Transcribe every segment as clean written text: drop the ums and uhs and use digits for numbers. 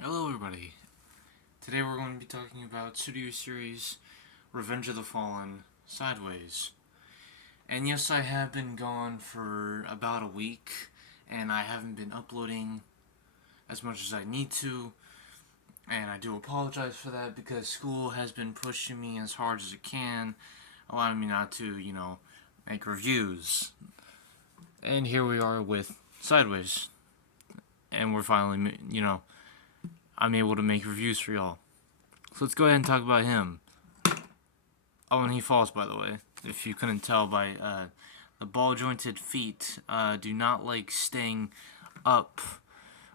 Hello everybody. Today we're going to be talking about Studio Series Revenge of the Fallen Sideways. And yes, I have been gone for about a week, and I haven't been uploading as much as I need to, and I do apologize for that because school has been pushing me as hard as it can, allowing me not to, make reviews. And here we are with Sideways, and we're finally, I'm able to make reviews for y'all. So let's go ahead and talk about him. Oh, and he falls, by the way. If you couldn't tell by the ball-jointed feet do not like staying up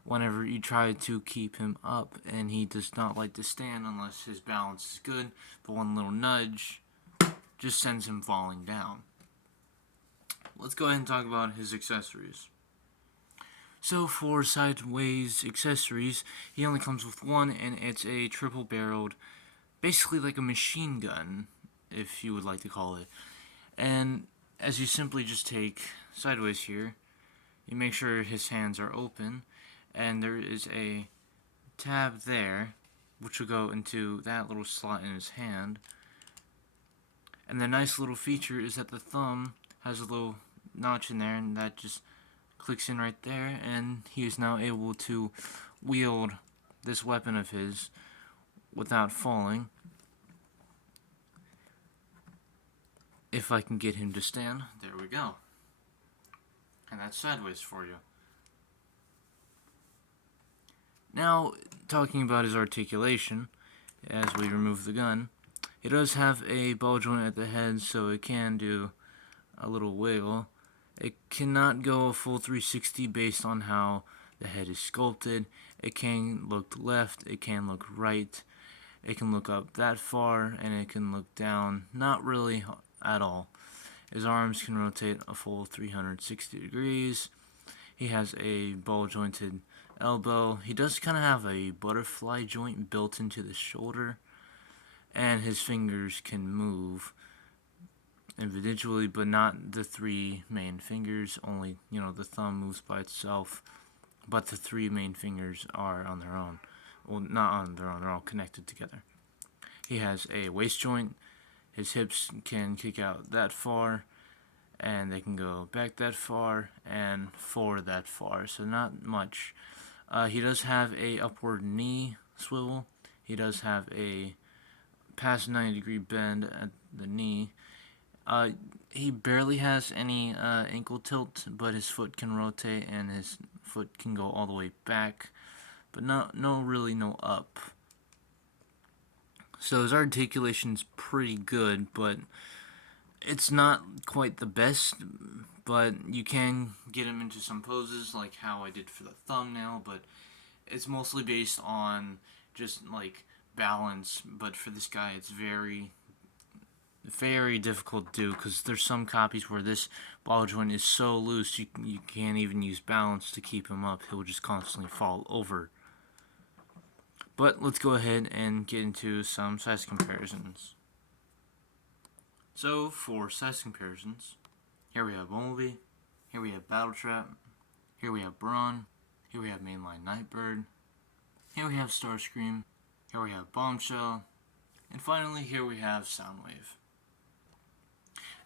whenever you try to keep him up, and he does not like to stand unless his balance is good, but one little nudge just sends him falling down. Let's go ahead and talk about his accessories. So for Sideways accessories, he only comes with one, and it's a triple-barreled, basically like a machine gun, if you would like to call it. And as you simply just take Sideways here, you make sure his hands are open, and there is a tab there, which will go into that little slot in his hand. And the nice little feature is that the thumb has a little notch in there, and that just clicks in right there, and he is now able to wield this weapon of his without falling. If I can get him to stand, there we go. And that's Sideways for you. Now, talking about his articulation, as we remove the gun, it does have a ball joint at the head, so it can do a little wiggle. It cannot go a full 360 based on how the head is sculpted. It can look left, it can look right, it can look up that far, and it can look down. Not really at all. His arms can rotate a full 360 degrees. He has a ball jointed elbow. He does kind of have a butterfly joint built into the shoulder, and his fingers can move individually, but not the three main fingers. Only, the thumb moves by itself, but the three main fingers are on their own. Well, not on their own, they're all connected together. He has a waist joint. His hips can kick out that far, and they can go back that far and forward that far, so not much. He does have a upward knee swivel. He does have a past 90-degree bend at the knee. He barely has any ankle tilt, but his foot can rotate and his foot can go all the way back, but no up. So his articulation's pretty good, but it's not quite the best. But you can get him into some poses, like how I did for the thumbnail, but it's mostly based on just like balance. But for this guy, it's very difficult to do, because there's some copies where this ball joint is so loose you can't even use balance to keep him up. He'll just constantly fall over. But let's go ahead and get into some size comparisons. So for size comparisons, here we have Bumblebee, here we have Battletrap, here we have Brawn, here we have Mainline Nightbird, here we have Starscream, here we have Bombshell, and finally here we have Soundwave.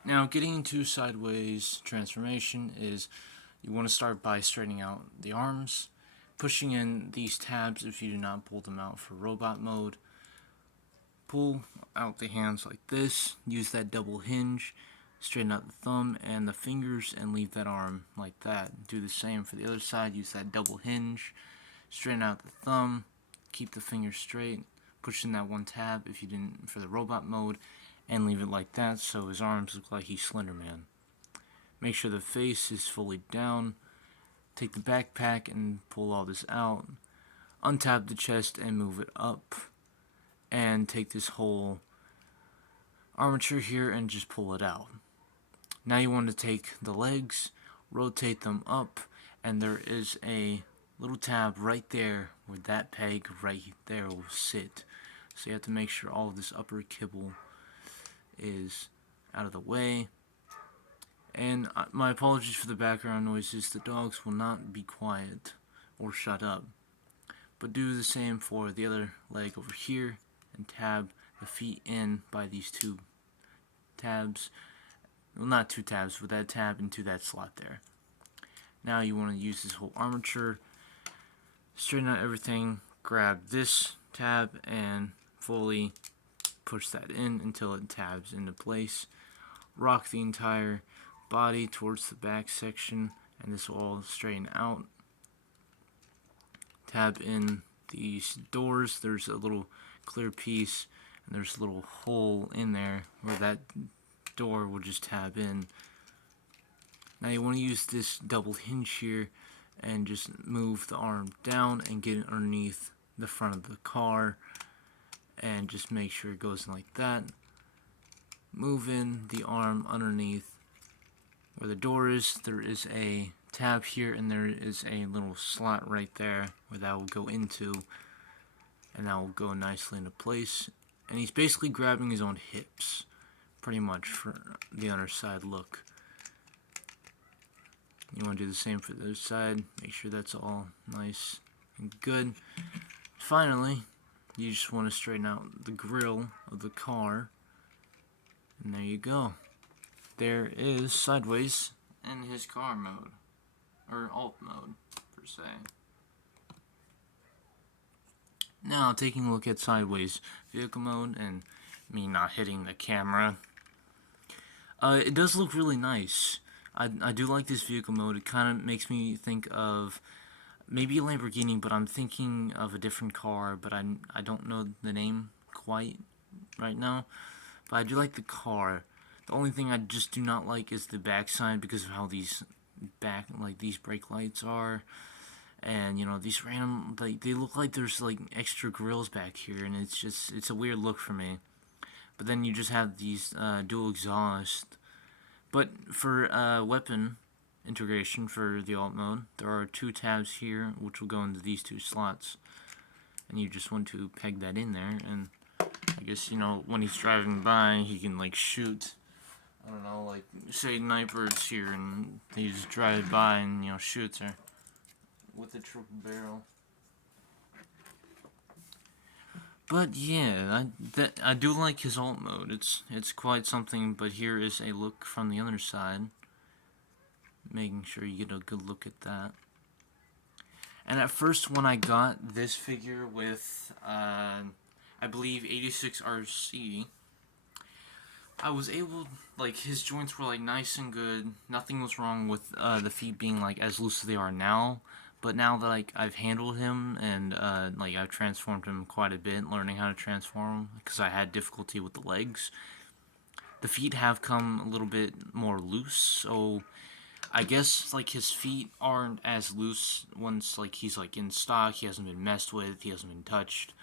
Now, getting into Sideways transformation is you want to start by straightening out the arms, pushing in these tabs if you do not pull them out for robot mode. Pull out the hands like this, use that double hinge, straighten out the thumb and the fingers, and leave that arm like that. Do the same for the other side, use that double hinge, straighten out the thumb, keep the fingers straight, push in that one tab if you didn't for the robot mode, and leave it like that so his arms look like he's Slender Man. Make sure the face is fully down. Take the backpack and pull all this out. Untap the chest and move it up. And take this whole armature here and just pull it out. Now you want to take the legs, rotate them up, and there is a little tab right there where that peg right there will sit. So you have to make sure all of this upper kibble is out of the way. And my apologies for the background noises. The dogs will not be quiet or shut up. But do the same for the other leg over here and tab the feet in by these two tabs. Well, not two tabs, but that tab into that slot there. Now you want to use this whole armature, straighten out everything, grab this tab and fully push that in until it tabs into place. Rock the entire body towards the back section, and this will all straighten out. Tab in these doors. There's a little clear piece, and there's a little hole in there where that door will just tab in. Now you want to use this double hinge here and just move the arm down and get it underneath the front of the car, and just make sure it goes in like that. Move in the arm underneath where the door is. There is a tab here, and there is a little slot right there where that will go into, and that will go nicely into place. And he's basically grabbing his own hips pretty much for the underside look. You want to do the same for the other side. Make sure that's all nice and good. Finally, you just want to straighten out the grill of the car, and there you go. There is Sideways in his car mode, or alt mode per se. Now taking a look at Sideways vehicle mode and me not hitting the camera, it does look really nice. I do like this vehicle mode. It kind of makes me think of maybe a Lamborghini, but I'm thinking of a different car, but I don't know the name quite right now. But I do like the car. The only thing I just do not like is the backside because of how these these brake lights are, and you know, these random, like, they look like there's like extra grills back here, and it's a weird look for me. But then you just have these dual exhaust. But for weapon integration for the alt mode, there are two tabs here which will go into these two slots, and you just want to peg that in there, and I guess, you know, when he's driving by, he can like shoot, I don't know, like say Nightbird's here and he just drives by and, you know, shoots her with a triple barrel. But yeah, I do like his alt mode. It's quite something. But here is a look from the other side, making sure you get a good look at that. And at first, when I got this figure with I believe 86RC, I was able, like, his joints were like nice and good. Nothing was wrong with the feet being like as loose as they are now. But now that, like, I've handled him and like I've transformed him quite a bit, learning how to transform him because I had difficulty with the legs, the feet have come a little bit more loose. So I guess like his feet aren't as loose once like he's like in stock. He hasn't been messed with. He hasn't been touched.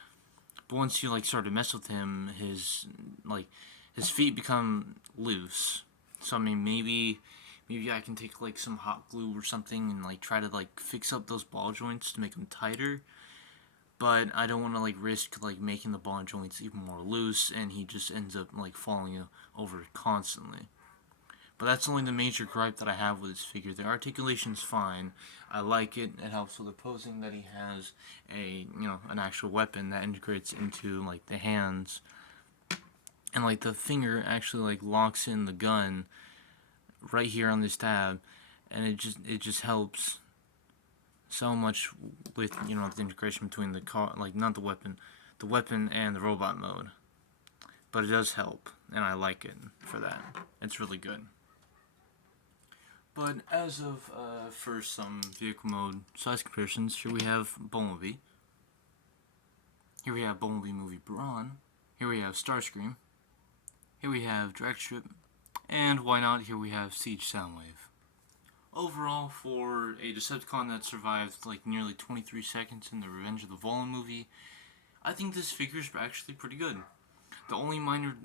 But once you like start to mess with him, his feet become loose. So I mean, maybe I can take like some hot glue or something and like try to like fix up those ball joints to make them tighter. But I don't want to like risk like making the ball joints even more loose, and he just ends up like falling over constantly. But that's only the major gripe that I have with this figure. The articulation's fine. I like it. It helps with the posing that he has an actual weapon that integrates into like the hands, and like the finger actually like locks in the gun right here on this tab, and it just helps so much with, you know, the integration between the car, like not the weapon and the robot mode. But it does help, and I like it for that. It's really good. But as of for some vehicle mode size comparisons, here we have Bumblebee. Here we have Bumblebee Movie Brawn. Here we have Starscream. Here we have Dragstrip. And why not, here we have Siege Soundwave. Overall, for a Decepticon that survived like nearly 23 seconds in the Revenge of the Fallen movie, I think this figure is actually pretty good. The only minor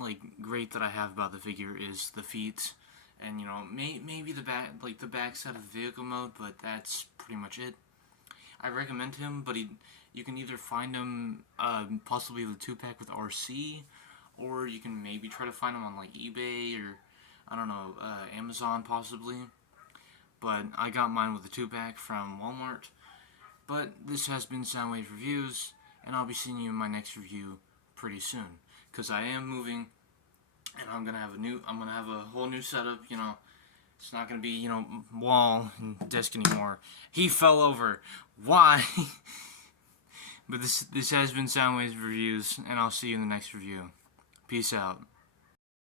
like great that I have about the figure is the feet, and, you know, maybe the back side of the vehicle mode, but that's pretty much it. I recommend him, but you can either find him possibly the 2-pack with RC, or you can maybe try to find them on like eBay or, I don't know, Amazon possibly. But I got mine with the 2-pack from Walmart, But this has been Soundwave Reviews, and I'll be seeing you in my next review pretty soon. Because I am moving, and I'm gonna have a whole new setup, you know. It's not gonna be, you know, wall and desk anymore. He fell over. Why? But this has been Soundwaves Reviews, and I'll see you in the next review. Peace out.